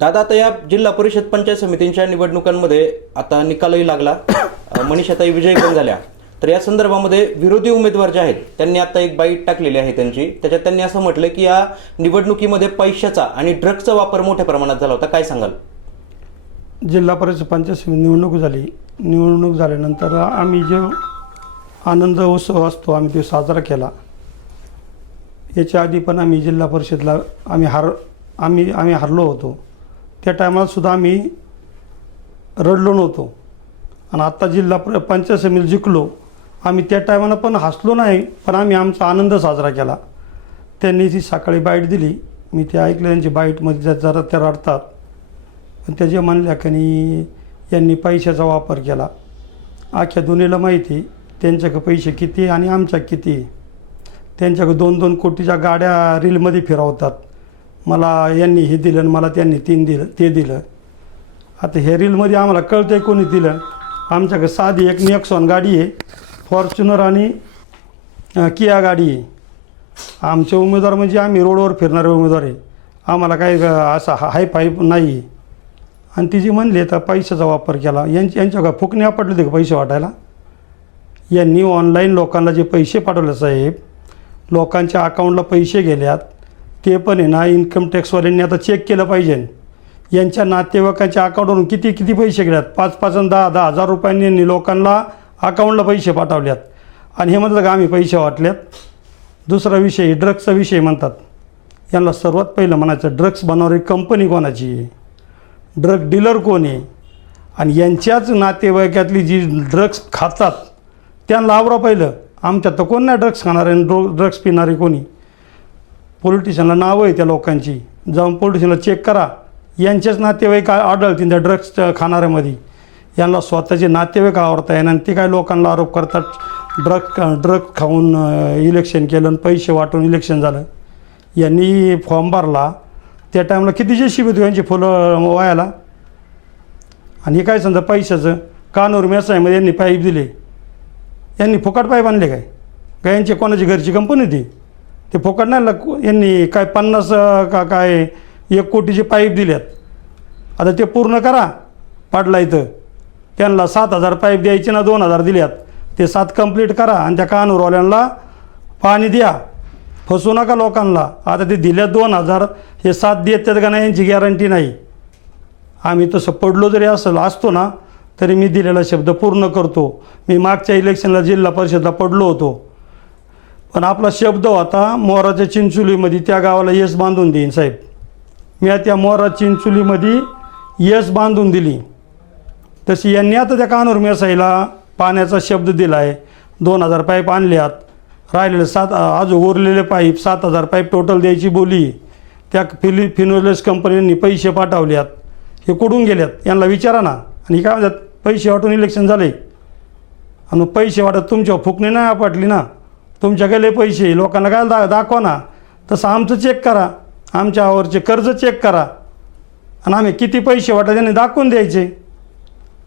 दादा, आता या जिल्हा परिषद पंचायत समितींच्या निवडणुकांमध्ये आता निकालही लागला, मनीषाताई विजयी पण झाल्या. तर या संदर्भामध्ये विरोधी उमेदवार जे आहेत त्यांनी आता एक बाईट टाकलेली आहे त्यांची. त्याच्यात त्यांनी असं म्हटलं की या निवडणुकीमध्ये पैशाचा आणि ड्रग्सचा वापर मोठ्या प्रमाणात झाला होता. काय सांगाल? जिल्हा परिषद पंचायत समिती निवडणूक झाली. निवडणूक झाल्यानंतर आम्ही जो आनंद उत्सव असतो आम्ही तो साजरा केला. याच्या आधी पण आम्ही जिल्हा परिषदला आम्ही हरलो होतो. त्या टायमाला सुद्धा आम्ही रडलो नव्हतो. आणि आत्ता जिल्हा पंचायत समिती जिंकलो. आम्ही त्या टायमाला पण हसलो नाही, पण आम्ही आमचा आनंद साजरा केला. त्यांनी जी सकाळी बाईट दिली, मी ते ऐकलं. त्यांची बाईटमध्ये जरा त्या रडतात, पण त्या जे म्हणल्या की यांनी पैशाचा वापर केला. अख्ख्या दुनियेला माहिती त्यांच्याकडे पैसे किती आणि आमच्या किती. त्यांच्याकडे 2-2 कोटीच्या गाड्या रीलमध्ये फिरवतात. मला यांनी हे दिलं आणि मला त्यांनी ते दिलं. आता हे रीलमध्ये आम्हाला कळतं आहे कोणी दिलं. आमच्याकडे साधी एक नेक्सॉन गाडी आहे, फॉर्च्युनर आणि किया गाडी आहे. आमचे उमेदवार म्हणजे आम्ही रोडवर फिरणारे उमेदवार आहे. आम्हाला काही असा हाय फाय नाही आहे. आणि ती जी म्हणली तर पैशाचा वापर केला. यांच्याकडे फुकणे आपटले होते का पैसे वाटायला? यांनी ऑनलाईन लोकांना जे पैसे पाठवले साहेब, लोकांच्या अकाउंटला पैसे गेल्यात. ते पण आहे ना, इन्कम टॅक्सवाल्यांनी आता चेक केलं पाहिजे. यांच्या नातेवाईकांच्या अकाउंटवरून किती पैसे गेल्यात. 5-5 आणि 10-10 हजार रुपयांनी लोकांना अकाउंटला पैसे पाठवल्यात. आणि हे म्हणतात का आम्ही पैसे वाटल्यात. दुसरा विषय ड्रग्सचा विषय म्हणतात. यांना सर्वात पहिलं म्हणायचं, ड्रग्स बनवणारी कंपनी कोणाची आहे, ड्रग डीलर कोण आहे, आणि यांच्याच नातेवाईकातली जी ड्रग्स खातात त्यांना आवरा पहिलं. आमच्यात तर कोण नाही ड्रग्स खाणारे आणि ड्रग्स पिणारे कोणी. पॉलिटिशियनला नावं आहे त्या लोकांची. जाऊन पॉलिटिशियनला चेक करा, यांचेच नातेवाईक आढळतील त्या ड्रग्स खाणाऱ्यामध्ये. यांना स्वतःचे नातेवाईक आवडता येणार. आणि ते काय लोकांना आरोप करतात ड्रग खाऊन इलेक्शन केलं आणि पैसे वाटून इलेक्शन झालं. यांनी फॉर्म भरला त्या टाईमला किती जेशी होती यांची फुलं वायाला. आणि हे काय समजा पैशाचं कानूर मेसाईमध्ये यांनी पाईप दिले. यांनी फुकट पाईप आणले काय यांची कोणाची घरची कंपनी होती? ते फुकट नाही. यांनी काय 50 काय 1 कोटीचे पाईप दिल्यात. आता ते पूर्ण करा. पाडला इथं त्यांना 7,000 पाईप द्यायचे ना, 2,000 दिल्यात. ते 7 कंप्लीट करा आणि त्या कानूरवाल्यांना पाणी द्या. फसू नका लोकांना. आता ते दिल्यात 2,000, हे 7 देतात का नाही यांची गॅरंटी नाही. आम्ही तसं पडलो जरी असतो ना, तरी मी दिलेला शब्द पूर्ण करतो. मी मागच्या इलेक्शनला जिल्हा परिषदला पडलो होतो, पण आपला शब्द होता मोराच्या चिंचोलीमध्ये त्या गावाला येस बांधून देईन साहेब. मी त्या मोरा चिंचोलीमध्ये येस बांधून दिली. तशी यांनी आता त्या कानूर मेसाईला पाण्याचा शब्द दिला आहे. 2,000 पाईप आणल्यात. राहिलेले 7 अजून उरलेले पाईप 7,000 पाईप टोटल द्यायची बोली. त्या फिनोलेस कंपनींनी पैसे पाठवल्यात. हे कुठून गेल्यात यांना विचारा ना. आणि काय म्हणतात पैसे वाटून इलेक्शन झाले. आणि पैसे वाटत तुमच्यावर फुकणे नाही आपटली ना. तुमच्या गेले पैसे लोकांना काय दाखवा ना. तसं आमचं चेक करा, आमच्यावरचे कर्ज चेक करा, आणि आम्ही किती पैसे वाटत त्यांनी दाखवून द्यायचे.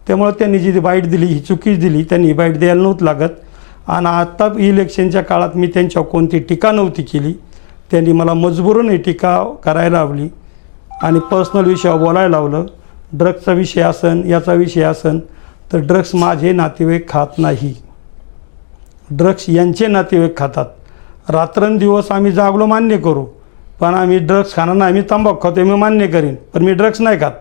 त्यामुळे त्यांनी जी बाईट दिली ही चुकीच दिली. त्यांनी ही बाईट द्यायला नव्हतं लागत. आणि आत्ता इलेक्शनच्या काळात मी त्यांच्यावर कोणती टीका नव्हती केली. त्यांनी मला मजबूरून ही टीका करायला लावली आणि पर्सनल विषयावर बोलायला लावलं. ड्रग्सचा विषय असन, याचा विषय असन, तर ड्रग्स माझे नातेवाईक खात नाही. ड्रग्स यांचे नातेवाईक खातात. रात्रंदिवस आम्ही जागलो मान्य करू, पण आम्ही ड्रग्स खाणार नाही. आम्ही तंबाखू खातो मी मान्य करीन, पण मी ड्रग्स नाही खात.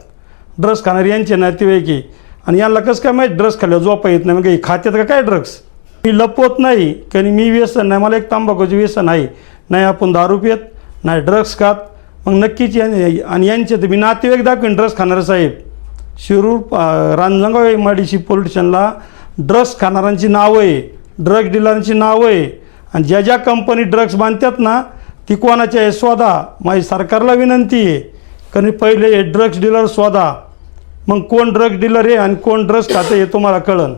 ड्रग्स खाणारे यांचे नातेवाईक आहे. आणि यांना कसं काय माहीत ड्रग्स खाल्ल्यावर झोपा येत नाही, मग खात्यात का काय ड्रग्स? मी लपवत नाही, कारण मी व्यसन नाही. मला एक तंबाखूचे व्यसन आहे. नाही आपण दारू पित, नाही ड्रग्स खात. मग नक्कीच आणि यांचे तर मी नातेवाईक दाखवेन ड्रग्स खाणारे साहेब. शिरूर रांजणगाव एमआयडीसी पोलीस स्टेशनला ड्रग्स खाणाऱ्यांची नावं आहे, ड्रग डीलरांची नावं आहे. आणि ज्या ज्या कंपनी ड्रग्स बांधतात ना, ती कोणाच्या आहे शोधा. माझी सरकारला विनंती आहे, कारण पहिले हे ड्रग्स डीलर शोधा. मग कोण ड्रग्स डीलर आहे आणि कोण ड्रग्स खातं हे तुम्हाला कळन.